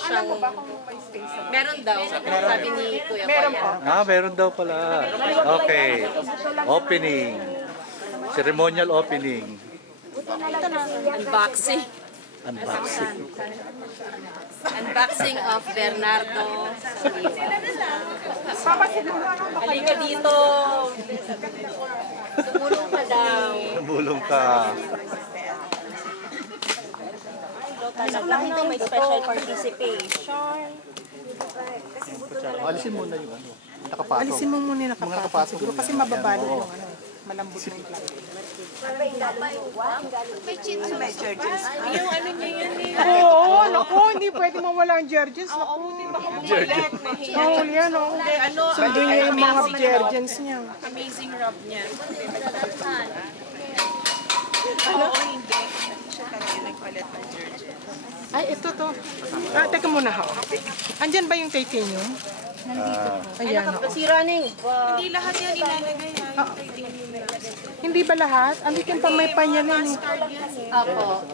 siyang... Meron daw, sabi ni Kuya Boyan. Meron daw pala. Okay. Opening. Ceremonial opening. Unboxing. Unboxing. Unboxing of Bernardo Saliwa. Halika dito. Tumulong ka daw. Tumulong ka. Talagang no, may special participation. Alisin mo na yung ano. Nakapatong. Alisin mo muna yung nakapatong. nakapatong Siguro kasi mababalo yung ano. Malambot na yung plastic. Yung ano niya yun eh. Oo, naku, hindi pwede mawala ang jergens. Naku, oo, yan, oo. Ano, Sando niya yung mga jergens niya. amazing rub niya. Oo, hindi. Siya talaga nagpalit ng George. Ay, ito to. Teka muna ha. Andyan ba yung titanium? Ayan, oo. Si Running. Hindi lahat yan ilalagay ha. Hindi ba lahat? Andito yung pamaypay niya na eh. Ako.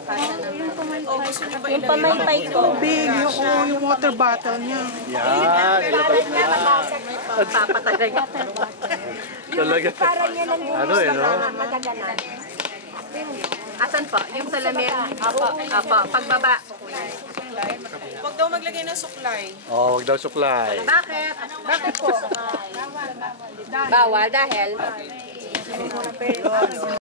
Yung pamaypay ko. Big, yung water bottle niya. Yan. Papatagal ka. Talaga. Ano eh, no? Asan po? Yung salamin? Apo. Pagbaba. Huwag daw maglagay ng suklay. Oh, wag daw suklay. Bakit? Bakit po? Bawal dahil?